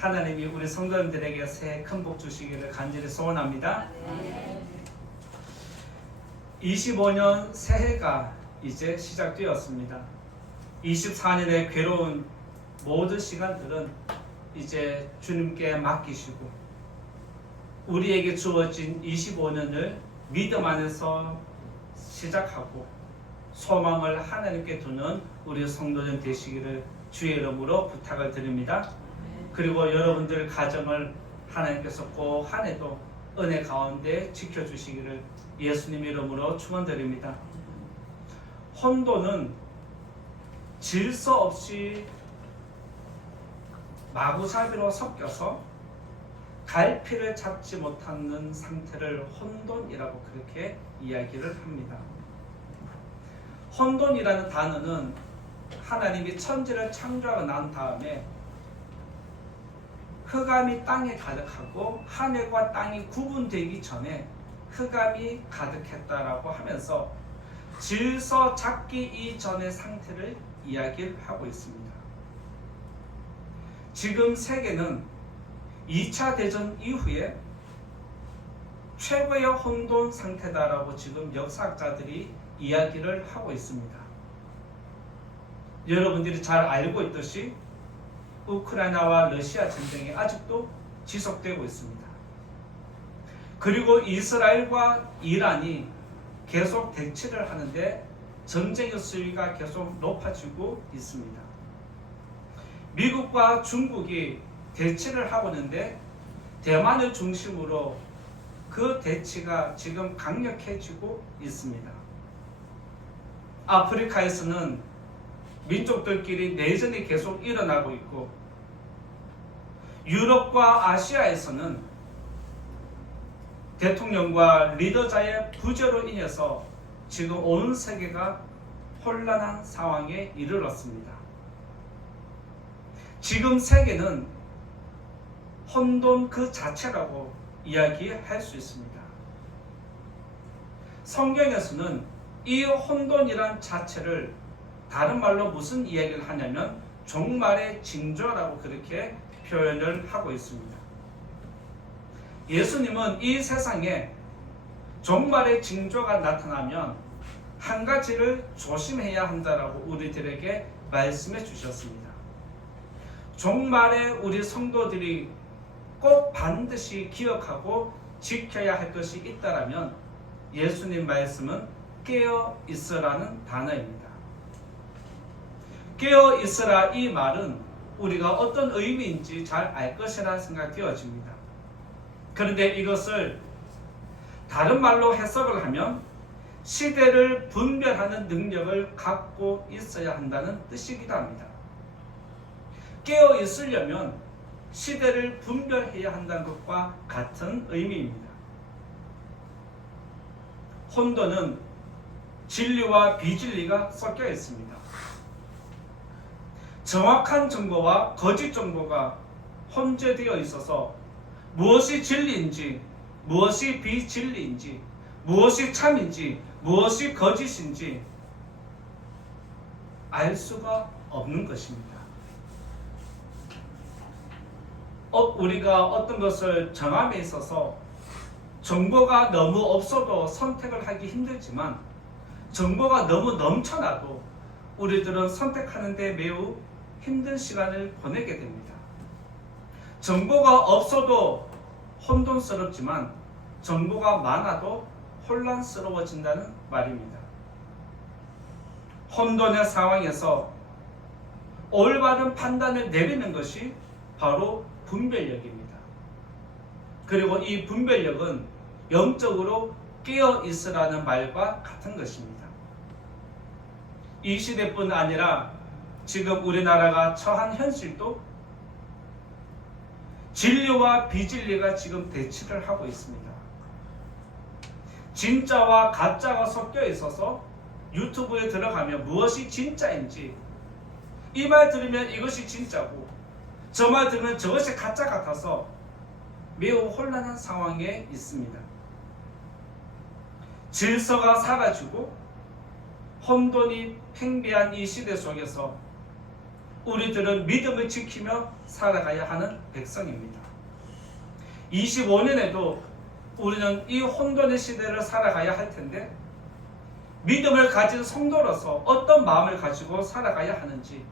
하나님이 우리 성도님들에게 새해 큰 복 주시기를 간절히 소원합니다. 25년 새해가 이제 시작되었습니다. 24년의 괴로운 모든 시간들은 이제 주님께 맡기시고 우리에게 주어진 25년을 믿음 안에서 시작하고 소망을 하나님께 두는 우리 성도들 되시기를 주의 이름으로 부탁을 드립니다. 그리고 여러분들 가정을 하나님께서 꼭 한 해도 은혜 가운데 지켜주시기를 예수님 이름으로 축원드립니다. 혼돈은 질서 없이 마구잡이로 섞여서 갈피를 잡지 못하는 상태를 혼돈이라고 그렇게 이야기를 합니다. 혼돈이라는 단어는 하나님이 천지를 창조하고 난 다음에 흑암이 땅에 가득하고 하늘과 땅이 구분되기 전에 흑암이 가득했다라고 하면서 질서 잡기 이전의 상태를 이야기를 하고 있습니다. 지금 세계는 2차 대전 이후에 최고의 혼돈 상태다라고 지금 역사학자들이 이야기를 하고 있습니다. 여러분들이 잘 알고 있듯이 우크라이나와 러시아 전쟁이 아직도 지속되고 있습니다. 그리고 이스라엘과 이란이 계속 대치를 하는데 전쟁의 수위가 계속 높아지고 있습니다. 미국과 중국이 대치를 하고 있는데 대만을 중심으로 그 대치가 지금 강력해지고 있습니다. 아프리카에서는 민족들끼리 내전이 계속 일어나고 있고 유럽과 아시아에서는 대통령과 리더자의 부재로 인해서 지금 온 세계가 혼란한 상황에 이르렀습니다. 지금 세계는 혼돈 그 자체라고 이야기할 수 있습니다. 성경에서는 이 혼돈이란 자체를 다른 말로 무슨 이야기를 하냐면 종말의 징조라고 그렇게 표현을 하고 있습니다. 예수님은 이 세상에 종말의 징조가 나타나면 한 가지를 조심해야 한다라고 우리들에게 말씀해 주셨습니다. 종말에 우리 성도들이 꼭 반드시 기억하고 지켜야 할 것이 있다라면 예수님 말씀은 깨어 있으라는 단어입니다. 깨어 있으라 이 말은 우리가 어떤 의미인지 잘 알 것이라 생각되어집니다. 그런데 이것을 다른 말로 해석을 하면 시대를 분별하는 능력을 갖고 있어야 한다는 뜻이기도 합니다. 깨어 있으려면 시대를 분별해야 한다는 것과 같은 의미입니다. 혼돈은 진리와 비진리가 섞여 있습니다. 정확한 정보와 거짓 정보가 혼재되어 있어서 무엇이 진리인지, 무엇이 비진리인지, 무엇이 참인지, 무엇이 거짓인지 알 수가 없는 것입니다. 우리가 어떤 것을 정함에 있어서 정보가 너무 없어도 선택을 하기 힘들지만 정보가 너무 넘쳐나도 우리들은 선택하는 데 매우 힘든 시간을 보내게 됩니다. 정보가 없어도 혼돈스럽지만 정보가 많아도 혼란스러워진다는 말입니다. 혼돈의 상황에서 올바른 판단을 내리는 것이 바로 분별력입니다. 그리고 이 분별력은 영적으로 깨어 있으라는 말과 같은 것입니다. 이 시대뿐 아니라 지금 우리나라가 처한 현실도 진리와 비진리가 지금 대치를 하고 있습니다. 진짜와 가짜가 섞여 있어서 유튜브에 들어가면 무엇이 진짜인지 이 말 들으면 이것이 진짜고 저 말 들으면 저것이 가짜 같아서 매우 혼란한 상황에 있습니다. 질서가 사라지고 혼돈이 팽배한 이 시대 속에서 우리들은 믿음을 지키며 살아가야 하는 백성입니다. 25년에도 우리는 이 혼돈의 시대를 살아가야 할 텐데 믿음을 가진 성도로서 어떤 마음을 가지고 살아가야 하는지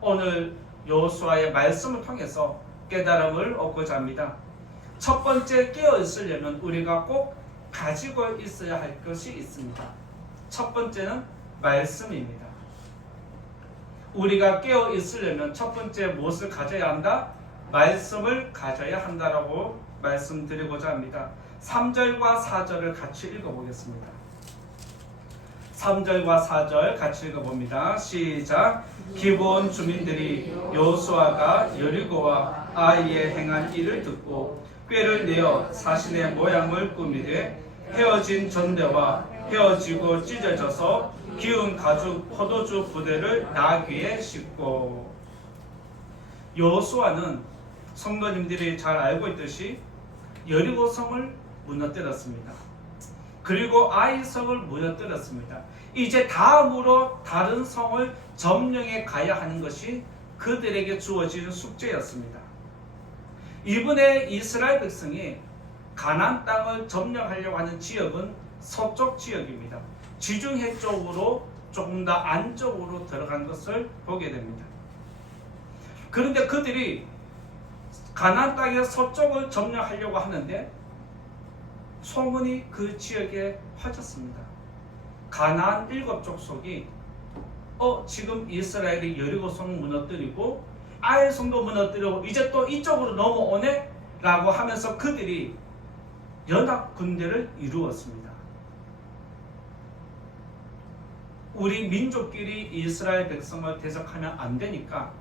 오늘 여호수아의 말씀을 통해서 깨달음을 얻고자 합니다. 첫 번째, 깨어 있으려면 우리가 꼭 가지고 있어야 할 것이 있습니다. 첫 번째는 말씀입니다. 우리가 깨어 있으려면 첫 번째 무엇을 가져야 한다? 말씀을 가져야 한다라고 말씀드리고자 합니다. 3절과 4절을 같이 읽어보겠습니다. 3절과 4절 같이 읽어봅니다. 시작. 기브온 주민들이 여호수아가 여리고와 아이에 행한 일을 듣고 꾀를 내어 자신의 모양을 꾸미되 헤어진 전대와 헤어지고 찢어져서 기운 가죽 포도주 부대를 나귀에 싣고. 여호수아는 성도님들이 잘 알고 있듯이 여리고성을 무너뜨렸습니다. 그리고 아이성을 무너뜨렸습니다. 이제 다음으로 다른 성을 점령해 가야 하는 것이 그들에게 주어진 숙제였습니다. 이번에 이스라엘 백성이 가나안 땅을 점령하려고 하는 지역은 서쪽 지역입니다. 지중해 쪽으로 조금 더 안쪽으로 들어간 것을 보게 됩니다. 그런데 그들이 가나안 땅의 서쪽을 점령하려고 하는데 소문이 그 지역에 퍼졌습니다. 가나안 7족속이 지금 이스라엘이 여리고성 무너뜨리고 아이성도 무너뜨리고 이제 또 이쪽으로 넘어오네? 라고 하면서 그들이 연합 군대를 이루었습니다. 우리 민족끼리 이스라엘 백성을 대적하면 안 되니까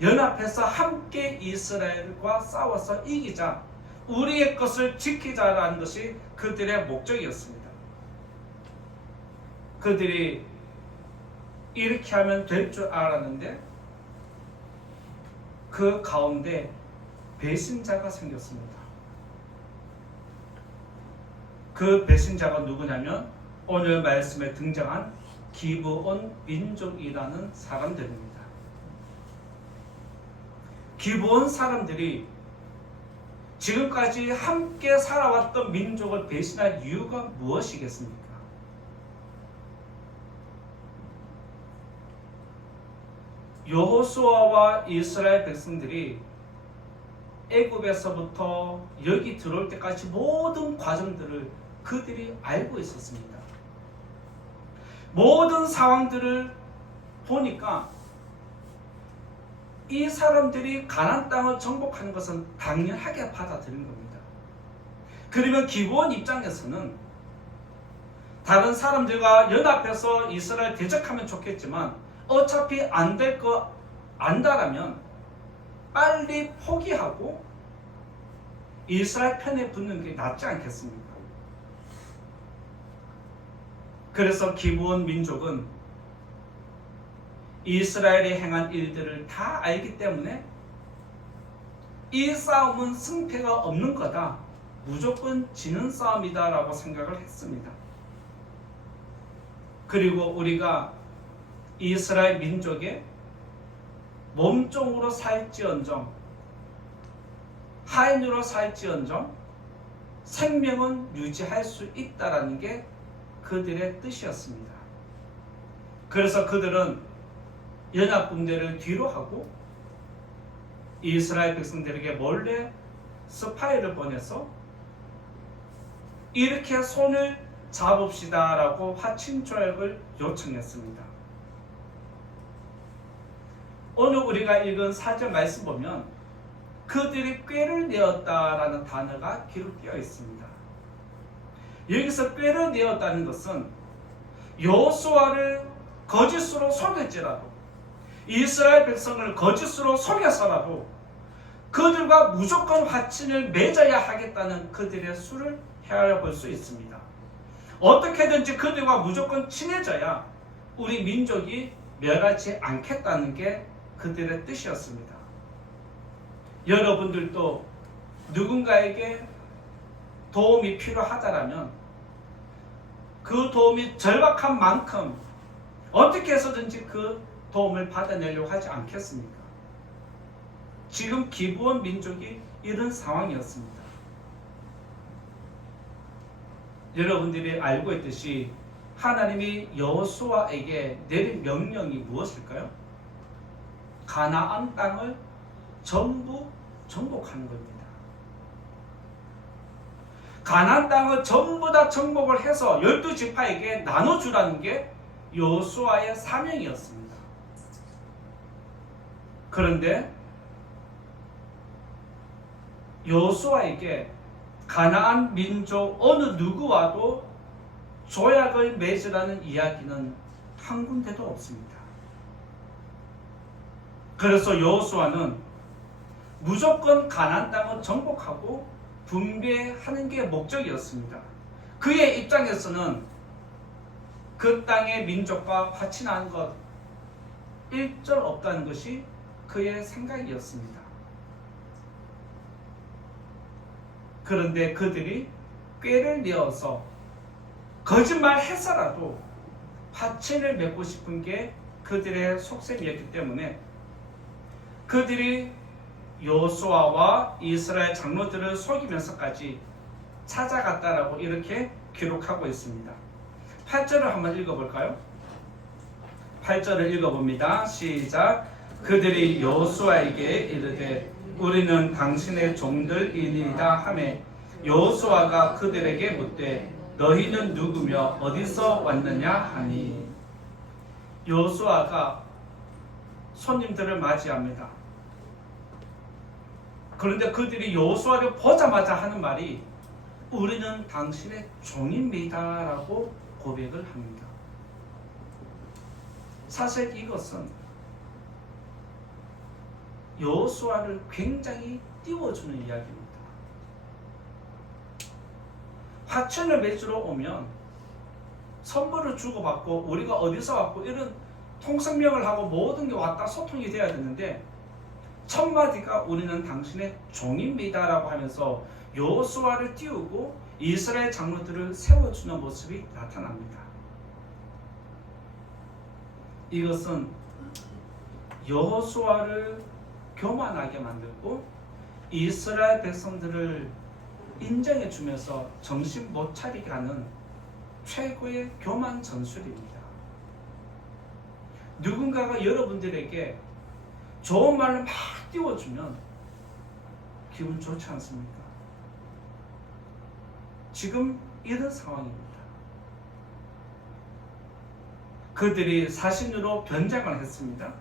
연합해서 함께 이스라엘과 싸워서 이기자, 우리의 것을 지키자라는 것이 그들의 목적이었습니다. 그들이 이렇게 하면 될 줄 알았는데 그 가운데 배신자가 생겼습니다. 그 배신자가 누구냐면 오늘 말씀에 등장한 기브온 민족이라는 사람들입니다. 기브온 사람들이 지금까지 함께 살아왔던 민족을 배신할 이유가 무엇이겠습니까? 여호수아와 이스라엘 백성들이 애굽에서부터 여기 들어올 때까지 모든 과정들을 그들이 알고 있었습니다. 모든 상황들을 보니까 이 사람들이 가나안 땅을 정복하는 것은 당연하게 받아들인 겁니다. 그러면 기브온 입장에서는 다른 사람들과 연합해서 이스라엘 대적하면 좋겠지만 어차피 안 될 거 안다라면 빨리 포기하고 이스라엘 편에 붙는 게 낫지 않겠습니까? 그래서 기브온 민족은 이스라엘이 행한 일들을 다 알기 때문에 이 싸움은 승패가 없는 거다, 무조건 지는 싸움이다 라고 생각을 했습니다. 그리고 우리가 이스라엘 민족의 몸종으로 살지언정 하인으로 살지언정 생명은 유지할 수 있다라는 게 그들의 뜻이었습니다. 그래서 그들은 연합군대를 뒤로 하고 이스라엘 백성들에게 몰래 스파이를 보내서 이렇게 손을 잡읍시다 라고 화친조약을 요청했습니다. 오늘 우리가 읽은 4절 말씀 보면 그들이 꾀를 내었다라는 단어가 기록되어 있습니다. 여기서 꾀를 내었다는 것은 여호수아를 거짓으로 속였지라도, 이스라엘 백성을 거짓으로 속여서라도 그들과 무조건 화친을 맺어야 하겠다는 그들의 수를 헤아려 볼 수 있습니다. 어떻게든지 그들과 무조건 친해져야 우리 민족이 멸하지 않겠다는 게 그들의 뜻이었습니다. 여러분들도 누군가에게 도움이 필요하다라면 그 도움이 절박한 만큼 어떻게 해서든지 그 도움을 받아내려고 하지 않겠습니까? 지금 기브온 민족이 이런 상황이었습니다. 여러분들이 알고 있듯이 하나님이 여호수아에게 내린 명령이 무엇일까요? 가나안 땅을 전부 정복하는 겁니다. 가나안 땅을 전부 다 정복을 해서 12지파에게 나눠주라는 게 여호수아의 사명이었습니다. 그런데 여호수아에게 가나안 민족 어느 누구와도 조약을 맺으라는 이야기는 한 군데도 없습니다. 그래서 여호수아는 무조건 가나안 땅을 정복하고 분배하는 게 목적이었습니다. 그의 입장에서는 그 땅의 민족과 화친한 것 일절 없다는 것이 그의 생각이었습니다. 그런데 그들이 꾀를 내어서 거짓말해서라도 화친을 맺고 싶은 게 그들의 속셈이었기 때문에 그들이 여호수아와 이스라엘 장로들을 속이면서까지 찾아갔다라고 이렇게 기록하고 있습니다. 8절을 한번 읽어볼까요? 8절을 읽어봅니다. 시작. 그들이 여호수아에게 이르되 우리는 당신의 종들이니이다 하매 여호수아가 그들에게 묻되 너희는 누구며 어디서 왔느냐 하니. 여호수아가 손님들을 맞이합니다. 그런데 그들이 여호수아를 보자마자 하는 말이 우리는 당신의 종입니다 라고 고백을 합니다. 사실 이것은 여호수아를 굉장히 띄워주는 이야기입니다. 화친을 맺으러 오면 선물을 주고받고 우리가 어디서 왔고 이런 통성명을 하고 모든 게 왔다 소통이 돼야 되는데 첫 마디가 우리는 당신의 종입니다 라고 하면서 여호수아를 띄우고 이스라엘 장로들을 세워주는 모습이 나타납니다. 이것은 여호수아를 교만하게 만들고 이스라엘 백성들을 인정해 주면서 정신 못 차리게 하는 최고의 교만 전술입니다. 누군가가 여러분들에게 좋은 말을 막 띄워주면 기분 좋지 않습니까? 지금 이런 상황입니다. 그들이 사신으로 변장을 했습니다.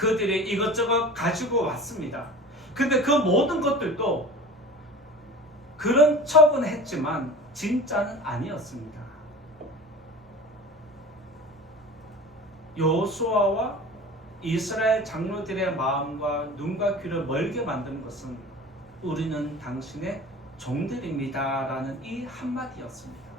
그들이 이것저것 가지고 왔습니다. 근데 그 모든 것들도 그런 척은 했지만 진짜는 아니었습니다. 여호수아와 이스라엘 장로들의 마음과 눈과 귀를 멀게 만드는 것은 우리는 당신의 종들입니다 라는 이 한마디였습니다.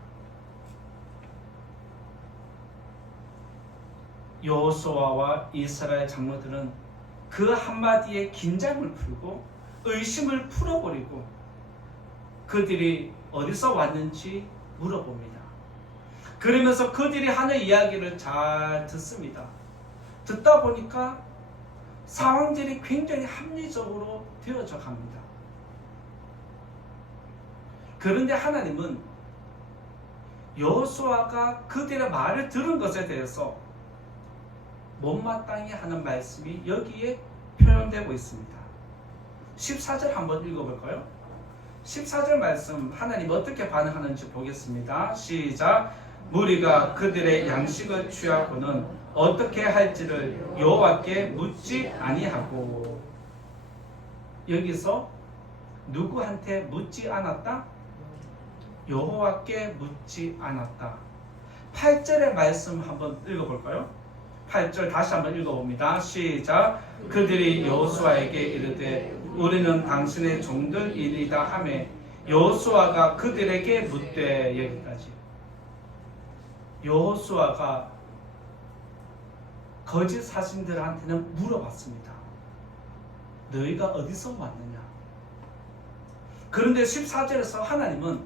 여호수아와 이스라엘 장로들은 그 한마디에 긴장을 풀고 의심을 풀어버리고 그들이 어디서 왔는지 물어봅니다. 그러면서 그들이 하는 이야기를 잘 듣습니다. 듣다 보니까 상황들이 굉장히 합리적으로 되어져 갑니다. 그런데 하나님은 여호수아가 그들의 말을 들은 것에 대해서 못마땅히 하는 말씀이 여기에 표현되고 있습니다. 14절 한번 읽어볼까요? 14절 말씀 하나님 어떻게 반응하는지 보겠습니다. 시작. 무리가 그들의 양식을 취하고는 어떻게 할지를 여호와께 묻지 아니하고. 여기서 누구한테 묻지 않았다? 여호와께 묻지 않았다. 8절의 말씀 한번 읽어볼까요? 8절 다시 한번 읽어봅니다. 시작. 그들이 여호수아에게 이르되 우리는 당신의 종들이리다 하매 여호수아가 그들에게 묻되. 여기까지. 여호수아가 거짓 사신들한테는 물어봤습니다. 너희가 어디서 왔느냐? 그런데 14절에서 하나님은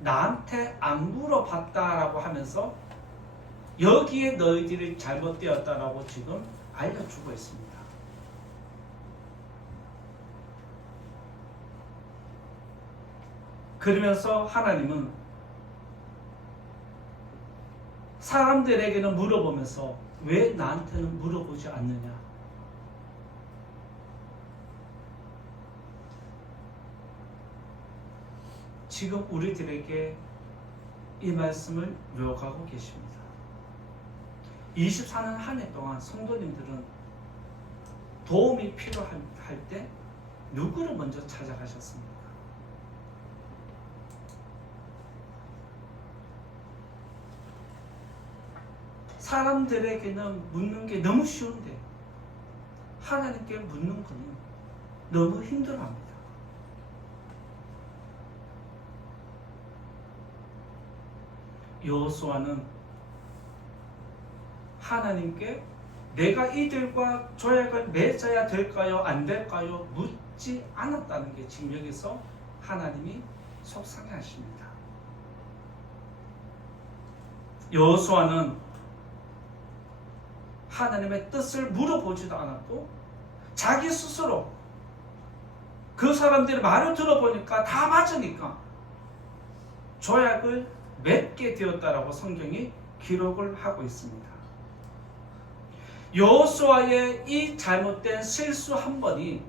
나한테 안 물어봤다라고 하면서 여기에 너희들이 잘못되었다라고 지금 알려주고 있습니다. 그러면서 하나님은 사람들에게는 물어보면서 왜 나한테는 물어보지 않느냐? 지금 우리들에게 이 말씀을 요구하고 계십니다. 24년 한 해 동안 성도님들은 도움이 필요할 때 누구를 먼저 찾아가셨습니까? 사람들에게는 묻는 게 너무 쉬운데 하나님께 묻는 것은 너무 힘들어합니다. 여호수아는 하나님께 내가 이들과 조약을 맺어야 될까요? 안 될까요? 묻지 않았다는 게 지금 여기서 하나님이 속상해 하십니다. 여호수아는 하나님의 뜻을 물어보지도 않았고 자기 스스로 그 사람들의 말을 들어보니까 다 맞으니까 조약을 맺게 되었다라고 성경이 기록을 하고 있습니다. 여호수아의 이 잘못된 실수 한 번이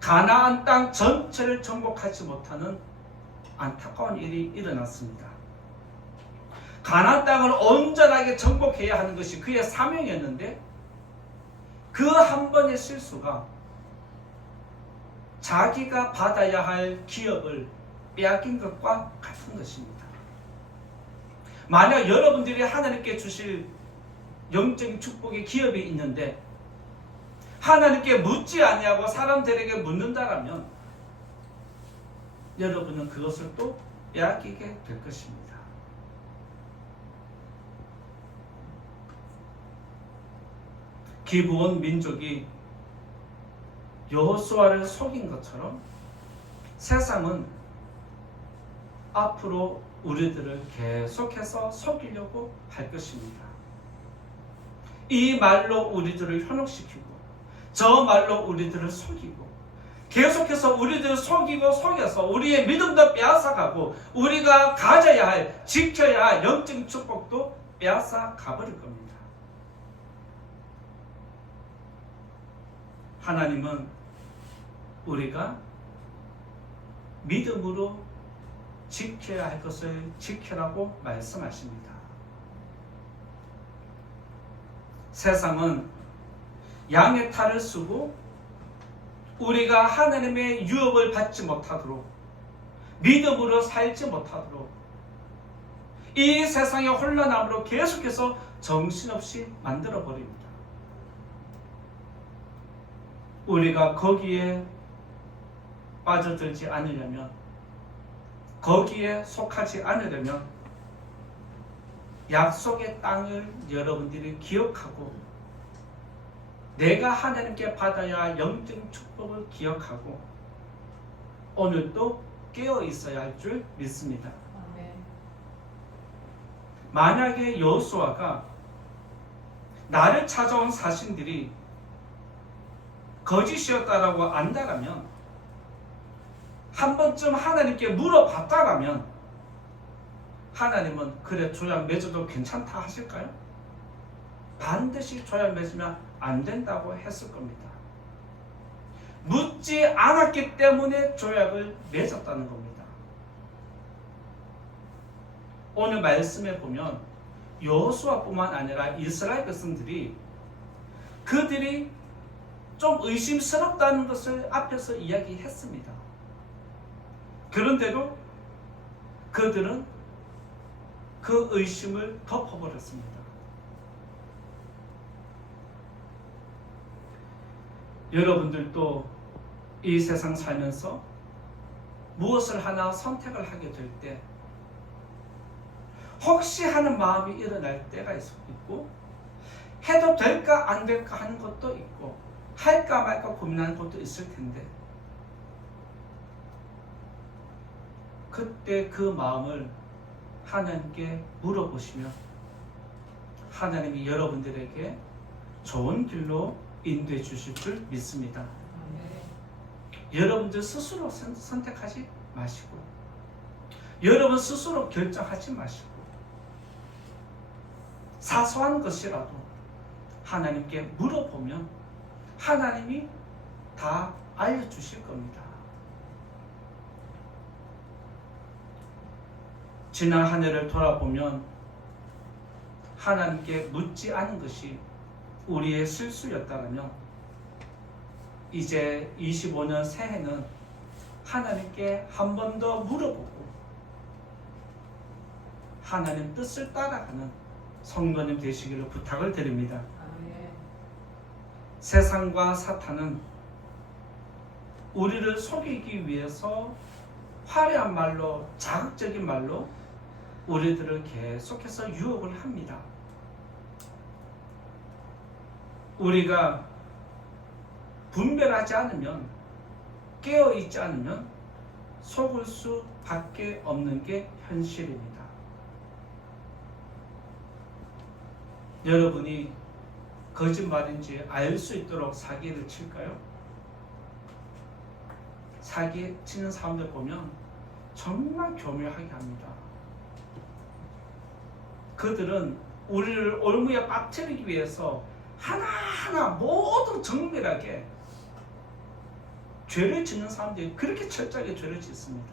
가나안 땅 전체를 정복하지 못하는 안타까운 일이 일어났습니다. 가나안 땅을 온전하게 정복해야 하는 것이 그의 사명이었는데 그 한 번의 실수가 자기가 받아야 할 기업을 빼앗긴 것과 같은 것입니다. 만약 여러분들이 하나님께 주실 영적인 축복의 기업이 있는데 하나님께 묻지 아니하고 사람들에게 묻는다라면 여러분은 그것을 또 빼앗기게 될 것입니다. 기브온 민족이 여호수아를 속인 것처럼 세상은 앞으로 우리들을 계속해서 속이려고 할 것입니다. 이 말로 우리들을 현혹시키고 저 말로 우리들을 속이고 계속해서 우리들을 속이고 속여서 우리의 믿음도 빼앗아가고 우리가 가져야 할 지켜야 할 영적인 축복도 빼앗아 가버릴 겁니다. 하나님은 우리가 믿음으로 지켜야 할 것을 지키라고 말씀하십니다. 세상은 양의 탈을 쓰고 우리가 하나님의 유업을 받지 못하도록 믿음으로 살지 못하도록 이 세상의 혼란함으로 계속해서 정신없이 만들어버립니다. 우리가 거기에 빠져들지 않으려면 거기에 속하지 않으려면 약속의 땅을 여러분들이 기억하고 내가 하나님께 받아야 할 영적 축복을 기억하고 오늘도 깨어 있어야 할 줄 믿습니다. 만약에 여호수아가 나를 찾아온 사신들이 거짓이었다라고 안다라면 한 번쯤 하나님께 물어봤다라면 하나님은 그래 조약 맺어도 괜찮다 하실까요? 반드시 조약 맺으면 안 된다고 했을 겁니다. 묻지 않았기 때문에 조약을 맺었다는 겁니다. 오늘 말씀에 보면 여호수아뿐만 아니라 이스라엘 백성들이 그들이 좀 의심스럽다는 것을 앞에서 이야기했습니다. 그런데도 그들은 그 의심을 덮어버렸습니다. 여러분들도 이 세상 살면서 무엇을 하나 선택을 하게 될 때 혹시 하는 마음이 일어날 때가 있고 해도 될까 안 될까 하는 것도 있고 할까 말까 고민하는 것도 있을 텐데 그때 그 마음을 하나님께 물어보시면 하나님이 여러분들에게 좋은 길로 인도해 주실 줄 믿습니다. 여러분들 스스로 선택하지 마시고, 여러분 스스로 결정하지 마시고, 사소한 것이라도 하나님께 물어보면 하나님이 다 알려주실 겁니다. 지난 한 해를 돌아보면 하나님께 묻지 않은 것이 우리의 실수였다면 이제 25년 새해는 하나님께 한 번 더 물어보고 하나님 뜻을 따라가는 성도님 되시기를 부탁을 드립니다. 세상과 사탄은 우리를 속이기 위해서 화려한 말로, 자극적인 말로 우리들을 계속해서 유혹을 합니다. 우리가 분별하지 않으면, 깨어있지 않으면 속을 수밖에 없는 게 현실입니다. 여러분이 거짓말인지 알 수 있도록 사기를 칠까요? 사기 치는 사람들 보면 정말 교묘하게 합니다. 그들은 우리를 올무에 빠뜨리기 위해서 하나하나 모두 정밀하게 죄를 짓는 사람들이 그렇게 철저하게 죄를 짓습니다.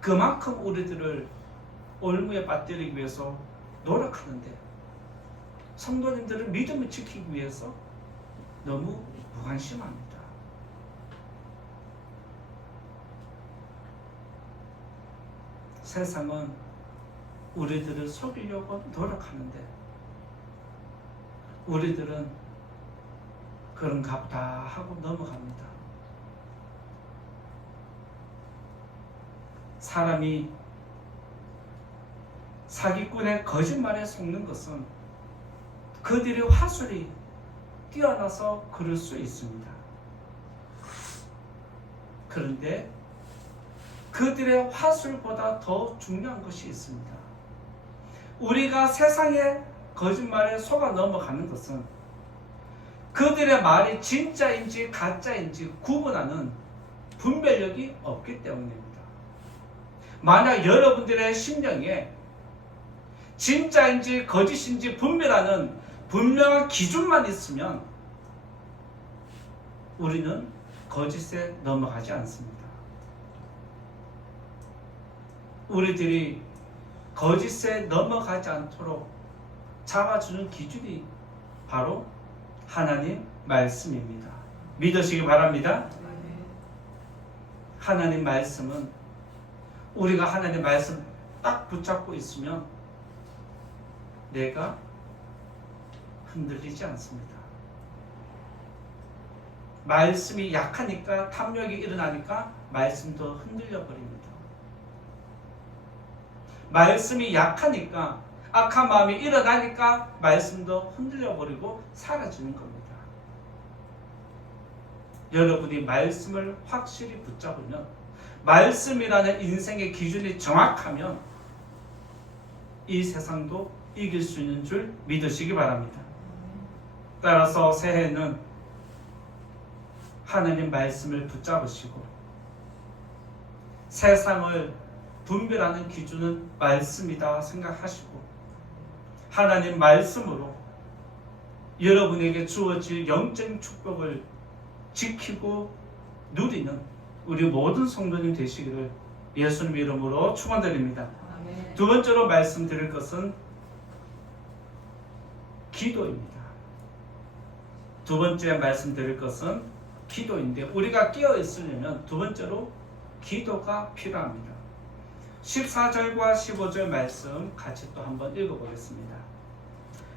그만큼 우리들을 올무에 빠뜨리기 위해서 노력하는데 성도님들은 믿음을 지키기 위해서 너무 무관심합니다. 세상은 우리들을 속이려고 노력하는데 우리들은 그런가 보다 하고 넘어갑니다. 사람이 사기꾼의 거짓말에 속는 것은 그들의 화술이 뛰어나서 그럴 수 있습니다. 그런데 그들의 화술보다 더 중요한 것이 있습니다. 우리가 세상의 거짓말에 속아 넘어가는 것은 그들의 말이 진짜인지 가짜인지 구분하는 분별력이 없기 때문입니다. 만약 여러분들의 심령에 진짜인지 거짓인지 분별하는 분명한 기준만 있으면 우리는 거짓에 넘어가지 않습니다. 우리들이 거짓에 넘어가지 않도록 잡아주는 기준이 바로 하나님 말씀입니다. 믿으시기 바랍니다. 하나님 말씀은 우리가 하나님 말씀 딱 붙잡고 있으면 내가 흔들리지 않습니다. 말씀이 약하니까 탐욕이 일어나니까 말씀도 흔들려 버립니다. 말씀이 약하니까 악한 마음이 일어나니까 말씀도 흔들려 버리고 사라지는 겁니다. 여러분이 말씀을 확실히 붙잡으면, 말씀이라는 인생의 기준이 정확하면 이 세상도 이길 수 있는 줄 믿으시기 바랍니다. 따라서 새해는 하나님 말씀을 붙잡으시고 세상을 분별하는 기준은 말씀이다 생각하시고 하나님 말씀으로 여러분에게 주어질 영적 축복을 지키고 누리는 우리 모든 성도님 되시기를 예수님 이름으로 축원드립니다. 두 번째로 말씀드릴 것은 기도입니다. 두 번째 말씀드릴 것은 기도인데 우리가 깨어 있으려면 두 번째로 기도가 필요합니다. 14절과 15절 말씀 같이 또 한번 읽어보겠습니다.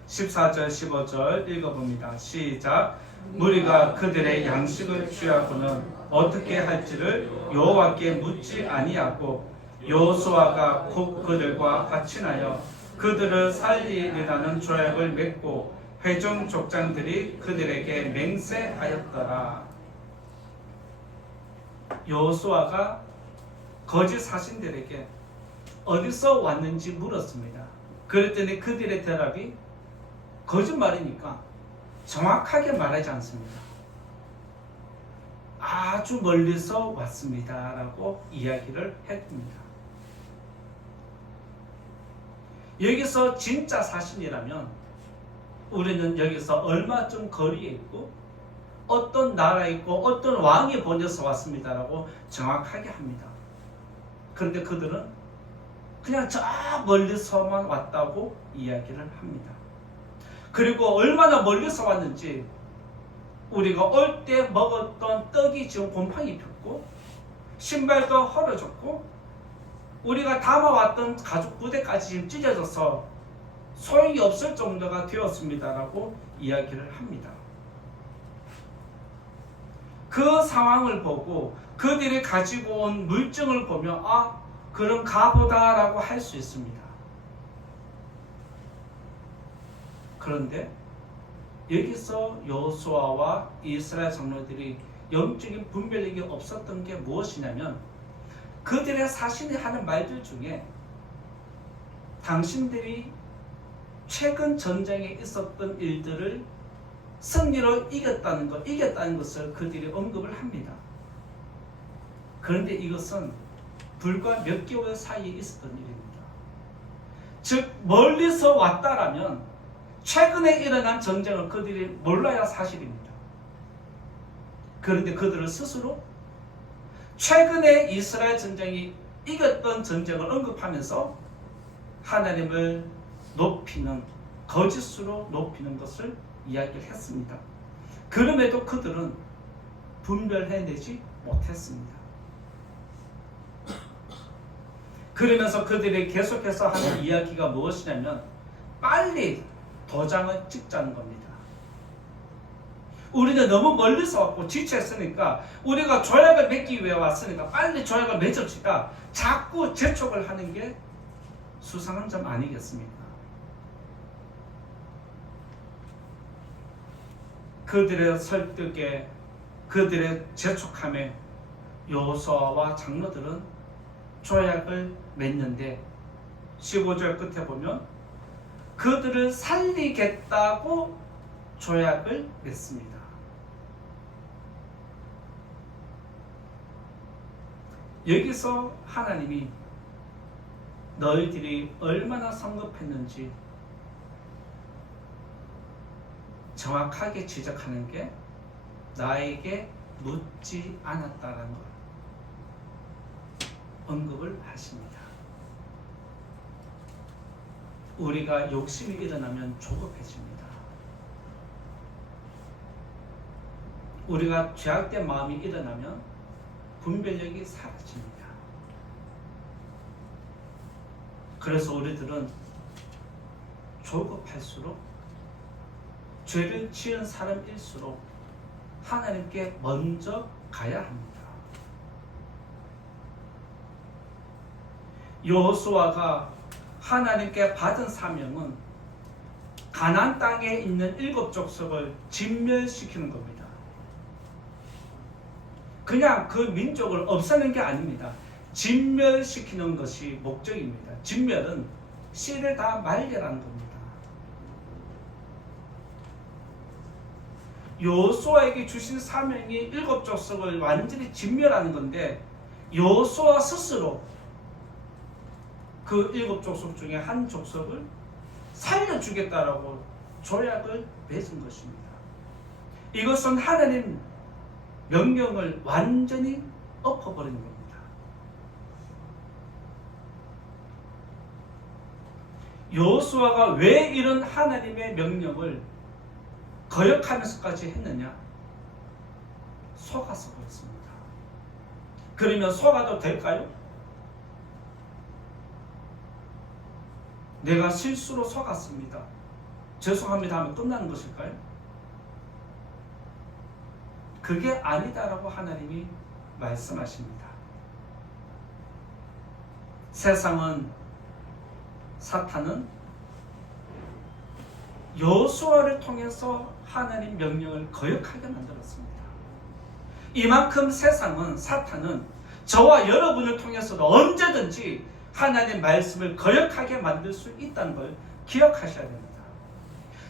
14절 15절 읽어봅니다. 시작. 무리가 그들의 양식을 취하고는 어떻게 할지를 여호와께 묻지 아니하고 여호수아가 곧 그들과 같이나여 그들을 살리리라는 조약을 맺고 회중 족장들이 그들에게 맹세하였더라. 여호수아가 거짓 사신들에게 어디서 왔는지 물었습니다. 그랬더니 그들의 대답이 거짓말이니까 정확하게 말하지 않습니다. 아주 멀리서 왔습니다 라고 이야기를 했습니다. 여기서 진짜 사신이라면 우리는 여기서 얼마쯤 거리에 있고 어떤 나라에 있고 어떤 왕이 보내서 왔습니다 라고 정확하게 합니다. 그런데 그들은 그냥 저 멀리서만 왔다고 이야기를 합니다. 그리고 얼마나 멀리서 왔는지 우리가 올 때 먹었던 떡이 지금 곰팡이 폈고 신발도 헐어졌고 우리가 담아왔던 가죽 부대까지 지금 찢어져서 소용이 없을 정도가 되었습니다라고 이야기를 합니다. 그 상황을 보고 그들이 가지고 온 물증을 보면 그럼 가보다라고 할 수 있습니다. 그런데 여기서 여호수아와 이스라엘 장로들이 영적인 분별력이 없었던 게 무엇이냐면 그들의 사신이 하는 말들 중에 당신들이 최근 전쟁에 있었던 일들을 승리로 이겼다는 것을 그들이 언급을 합니다. 그런데 이것은 불과 몇 개월 사이에 있었던 일입니다. 즉 멀리서 왔다라면 최근에 일어난 전쟁을 그들이 몰라야 사실입니다. 그런데 그들은 스스로 최근에 이스라엘 전쟁이 이겼던 전쟁을 언급하면서 하나님을 높이는 거짓으로 높이는 것을 이야기를 했습니다. 그럼에도 그들은 분별해내지 못했습니다. 그러면서 그들이 계속해서 하는 이야기가 무엇이냐면 빨리 도장을 찍자는 겁니다. 우리는 너무 멀리서 왔고 지체했으니까 우리가 조약을 맺기 위해 왔으니까 빨리 조약을 맺읍시다. 자꾸 재촉을 하는 게 수상한 점 아니겠습니까? 그들의 설득에 그들의 재촉함에 여호수아와 장로들은 조약을 맺는데 15절 끝에 보면 그들을 살리겠다고 조약을 맺습니다. 여기서 하나님이 너희들이 얼마나 성급했는지 정확하게 지적하는 게 나에게 묻지 않았다라는 것 언급을 하십니다. 우리가 욕심이 일어나면 조급해집니다. 우리가 죄악된 마음이 일어나면 분별력이 사라집니다. 그래서 우리들은 조급할수록 죄를 지은 사람일수록 하나님께 먼저 가야 합니다. 여호수아가 하나님께 받은 사명은 가나안 땅에 있는 7 족속을 진멸시키는 겁니다. 그냥 그 민족을 없애는 게 아닙니다. 진멸시키는 것이 목적입니다. 진멸은 씨를 다 말려라는 겁니다. 여호수아에게 주신 사명이 7 족속을 완전히 진멸하는 건데 여호수아 스스로 그 7 족속 중에 한 족속을 살려주겠다라고 조약을 맺은 것입니다. 이것은 하나님 명령을 완전히 엎어버린 겁니다. 여호수아가 왜 이런 하나님의 명령을 거역하면서까지 했느냐? 속아서 그렇습니다. 그러면 속아도 될까요? 내가 실수로 속았습니다. 죄송합니다 하면 끝나는 것일까요? 그게 아니다라고 하나님이 말씀하십니다. 세상은 사탄은 여호수아를 통해서 하나님 명령을 거역하게 만들었습니다. 이만큼 세상은 사탄은 저와 여러분을 통해서도 언제든지 하나님의 말씀을 거역하게 만들 수 있다는 걸 기억하셔야 됩니다.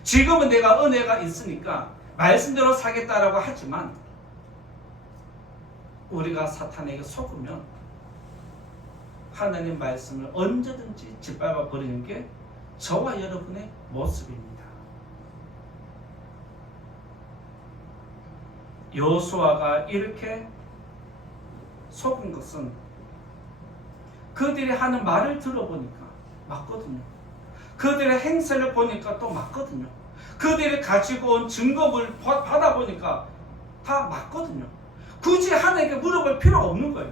지금은 내가 은혜가 있으니까 말씀대로 사겠다라고 하지만 우리가 사탄에게 속으면 하나님 말씀을 언제든지 짓밟아 버리는 게 저와 여러분의 모습입니다. 여호수아가 이렇게 속은 것은 그들이 하는 말을 들어보니까 맞거든요. 그들의 행세를 보니까 또 맞거든요. 그들이 가지고 온 증거를 받아보니까 다 맞거든요. 굳이 하나님께 물어볼 필요가 없는 거예요.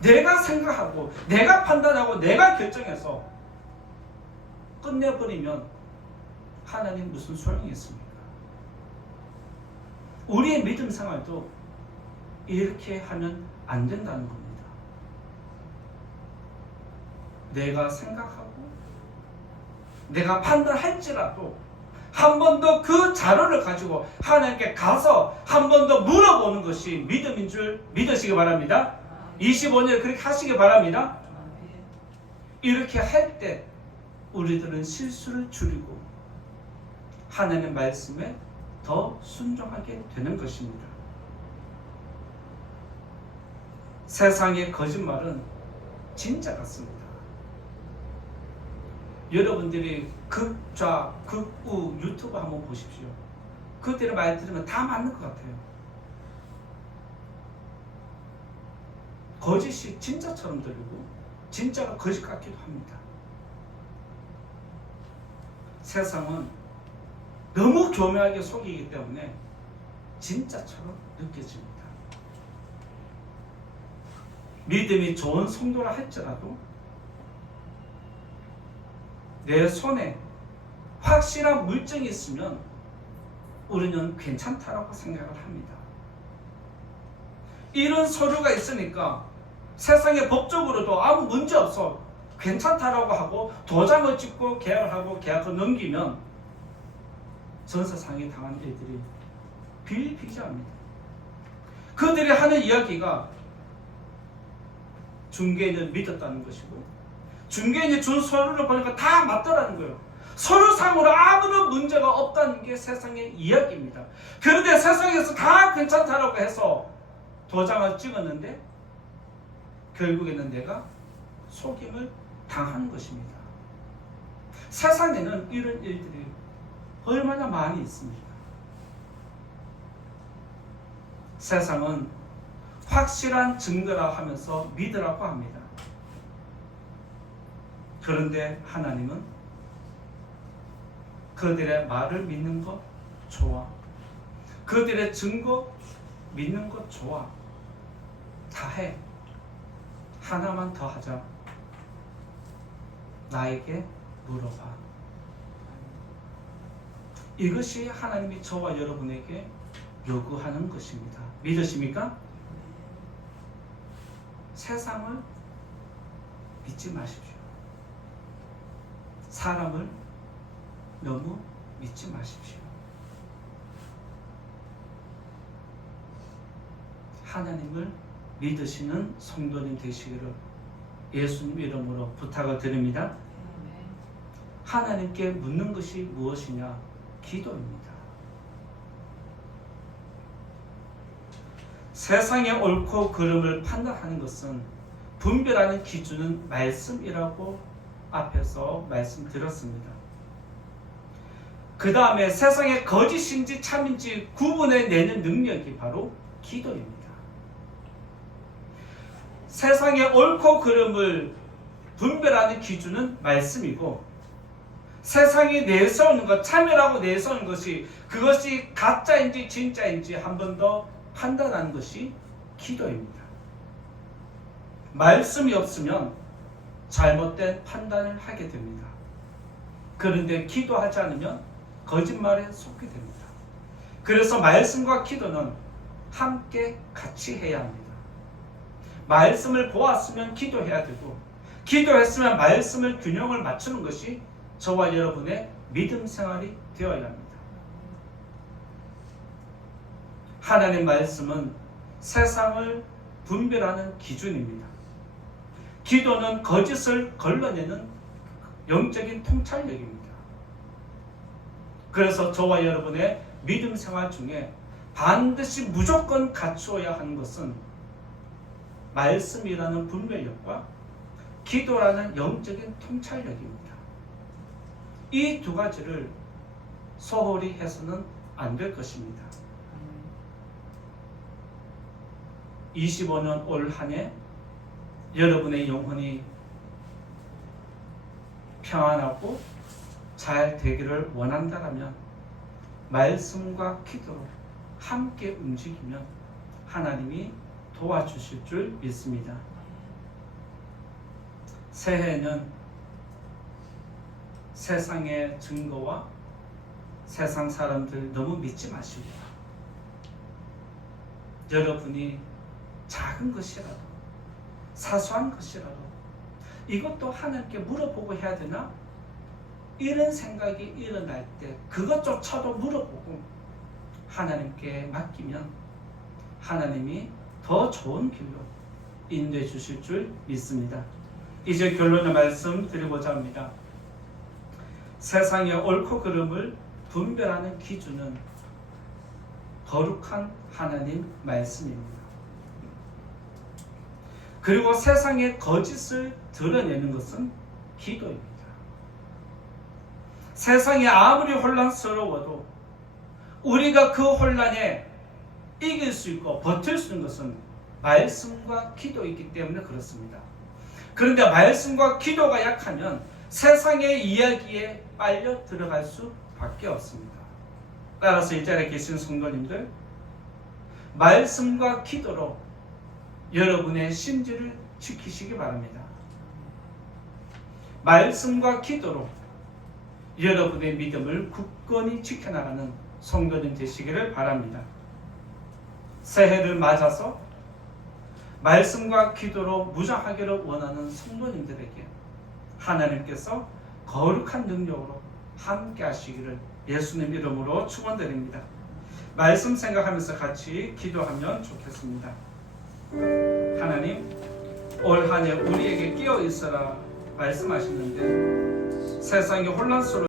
내가 생각하고 내가 판단하고 내가 결정해서 끝내버리면 하나님 무슨 소용이 있습니까? 우리의 믿음 생활도 이렇게 하면 안 된다는 겁니다. 내가 생각하고 내가 판단할지라도 한 번 더 그 자료를 가지고 하나님께 가서 한 번 더 물어보는 것이 믿음인 줄 믿으시기 바랍니다. 25년 그렇게 하시기 바랍니다. 이렇게 할 때 우리들은 실수를 줄이고 하나님의 말씀에 더 순종하게 되는 것입니다. 세상의 거짓말은 진짜 같습니다. 여러분들이 극좌, 극우 유튜브 한번 보십시오. 그들의 말 들으면 다 맞는 것 같아요. 거짓이 진짜처럼 들리고 진짜가 거짓 같기도 합니다. 세상은 너무 교묘하게 속이기 때문에 진짜처럼 느껴집니다. 믿음이 좋은 성도라 할지라도 내 손에 확실한 물증이 있으면 우리는 괜찮다라고 생각을 합니다. 이런 서류가 있으니까 세상에 법적으로도 아무 문제 없어 괜찮다라고 하고 도장을 찍고 계약을 하고 계약을 넘기면 전세상에 당한 일들이 비일비재합니다. 그들이 하는 이야기가 중개인을 믿었다는 것이고 중개인이 준 서류를 보니까 다 맞더라는 거예요. 서류상으로 아무런 문제가 없다는 게 세상의 이야기입니다. 그런데 세상에서 다 괜찮다라고 해서 도장을 찍었는데 결국에는 내가 속임을 당하는 것입니다. 세상에는 이런 일들이 얼마나 많이 있습니다. 세상은 확실한 증거라 하면서 믿으라고 합니다. 그런데 하나님은 그들의 말을 믿는 것 좋아. 그들의 증거 믿는 것 좋아. 다 해. 하나만 더 하자. 나에게 물어봐. 이것이 하나님이 저와 여러분에게 요구하는 것입니다. 믿으십니까? 세상을 믿지 마십시오. 사람을 너무 믿지 마십시오. 하나님을 믿으시는 성도님 되시기를 예수님 이름으로 부탁을 드립니다. 하나님께 묻는 것이 무엇이냐? 기도입니다. 세상의 옳고 그름을 판단하는 것은 분별하는 기준은 말씀이라고 앞에서 말씀드렸습니다. 그 다음에 세상의 거짓인지 참인지 구분해내는 능력이 바로 기도입니다. 세상의 옳고 그름을 분별하는 기준은 말씀이고 세상이 내세우는 것, 참여라고 내세우는 것이 그것이 가짜인지 진짜인지 한 번 더 판단하는 것이 기도입니다. 말씀이 없으면 잘못된 판단을 하게 됩니다. 그런데 기도하지 않으면 거짓말에 속게 됩니다. 그래서 말씀과 기도는 함께 같이 해야 합니다. 말씀을 보았으면 기도해야 되고 기도했으면 말씀을 균형을 맞추는 것이 저와 여러분의 믿음 생활이 되어야 합니다. 하나님의 말씀은 세상을 분별하는 기준입니다. 기도는 거짓을 걸러내는 영적인 통찰력입니다. 그래서 저와 여러분의 믿음 생활 중에 반드시 무조건 갖추어야 하는 것은 말씀이라는 분별력과 기도라는 영적인 통찰력입니다. 이 두 가지를 소홀히 해서는 안 될 것입니다. 25년 올 한 해 여러분의 영혼이 평안하고 잘 되기를 원한다면 말씀과 기도로 함께 움직이면 하나님이 도와주실 줄 믿습니다. 새해는 세상의 증거와 세상 사람들 너무 믿지 마시고 여러분이 작은 것이라도 사소한 것이라도 이것도 하나님께 물어보고 해야 되나? 이런 생각이 일어날 때 그것조차도 물어보고 하나님께 맡기면 하나님이 더 좋은 길로 인도해 주실 줄 믿습니다. 이제 결론의 말씀 드리고자 합니다. 세상의 옳고 그름을 분별하는 기준은 거룩한 하나님 말씀입니다. 그리고 세상의 거짓을 드러내는 것은 기도입니다. 세상이 아무리 혼란스러워도 우리가 그 혼란에 이길 수 있고 버틸 수 있는 것은 말씀과 기도이기 때문에 그렇습니다. 그런데 말씀과 기도가 약하면 세상의 이야기에 빨려 들어갈 수밖에 없습니다. 따라서 이 자리에 계신 성도님들, 말씀과 기도로 여러분의 심지를 지키시기 바랍니다. 말씀과 기도로 여러분의 믿음을 굳건히 지켜나가는 성도님 되시기를 바랍니다. 새해를 맞아서 말씀과 기도로 무장하기를 원하는 성도님들에게 하나님께서 거룩한 능력으로 함께 하시기를 예수님 이름으로 축원드립니다. 말씀 생각하면서 같이 기도하면 좋겠습니다. 하나님, 올 한 해 우리에게 끼어 있어라 말씀하시는데 세상이 혼란스러워